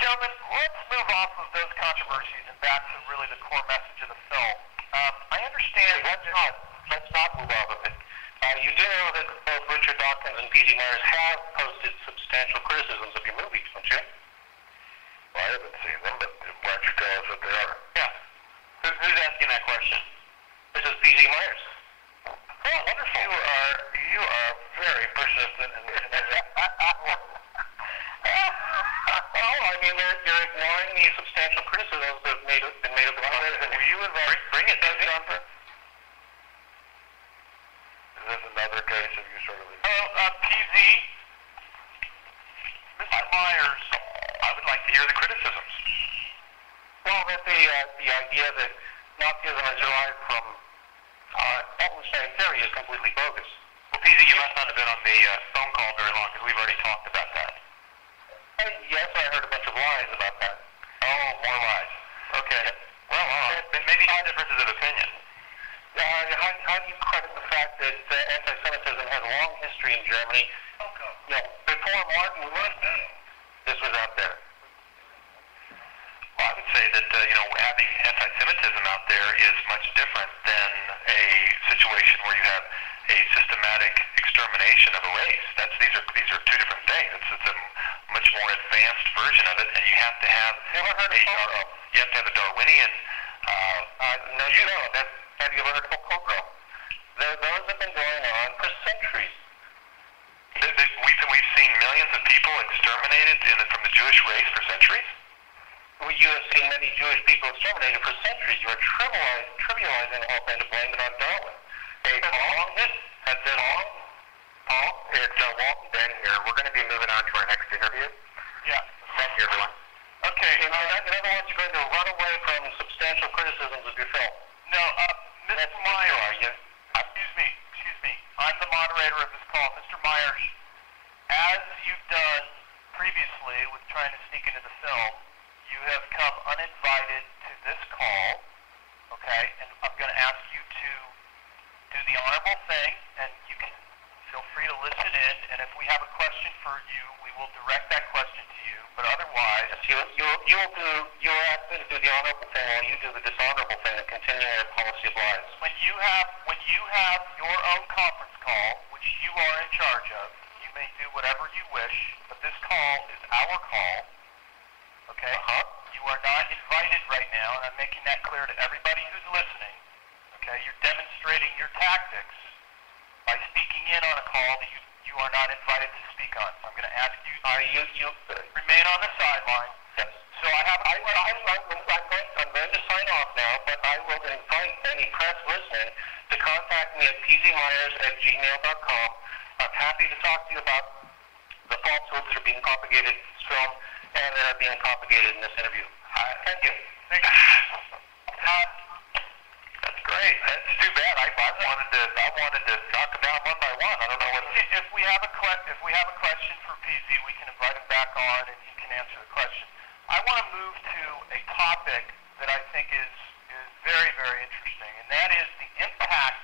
Gentlemen, let's move off of those controversies and back to really the core message of the film. I understand. Let's not move off of it. You do know that both Richard Dawkins and P.G. Myers have posted substantial criticisms of your movies, don't you? Well, I haven't seen them, but why don't you tell us what they are? Yeah. Who's asking that question? This is P.G. Myers. Oh, wonderful. You are very persistent in Well, I mean, you're ignoring the substantial criticisms that have been made of the film. Were you involved? Bring it, Jonathan. Is this another case of you sort of... PZ, Mr. Myers, I would like to hear the criticisms. Well, that the idea that Nazism is derived from evolutionary theory is completely bogus. Well, PZ, you must not have been on the phone call very long because we've already talked about that. Yes, I heard a bunch of lies about that. Oh, more lies. Okay. Well, then maybe differences of opinion. How do you credit the fact that anti-Semitism has a long history in Germany? Before Martin Luther, this was out there. Well, I would say that having anti-Semitism out there is much different than a situation where you have a systematic extermination of a race. These are two different things. It's a much more advanced version of it, and you have to have a Darwinian. No, you don't. Have you ever heard of pogrom? Those have been going on for centuries. We've seen millions of people exterminated from the Jewish race for centuries. Well, you have seen many Jewish people exterminated for centuries. You are trivializing the whole thing to blame it on Darwin. Hey, Paul, it's Walt and Ben here. We're going to be moving on to our next interview. Yeah. Thank you, everyone. Okay. In other words, you're going to run away from substantial criticisms of your film. No, Mr. Myers. Excuse me. I'm the moderator of this call. Mr. Myers, as you've done previously with trying to sneak into the film, you have come uninvited to this call, okay? And I'm going to ask you to do the honorable thing, and you can feel free to listen in, and if we have a question for you, we will direct that question to you, but otherwise... You'll ask me to do the honorable thing while you do the dishonorable thing and continue our policy of lies. When you have your own conference call, which you are in charge of, you may do whatever you wish, but this call is our call, okay? You are not invited right now, and I'm making that clear to everybody who's listening, okay? You're demonstrating your tactics by speaking in on a call that you are not invited to speak on. So I'm going to ask you to remain on the sideline. Yes. So I'm going to sign off now, but I will invite any press listening to contact me at pzmyers@gmail.com. I'm happy to talk to you about the falsehoods that are being propagated in this film and that are being propagated in this interview. Thank you. That's great. That's too bad. I wanted to talk about one by one. I don't know what. If we have a question for PZ, we can invite him back on and he can answer the question. I want to move to a topic that I think is very, very interesting, and that is the impact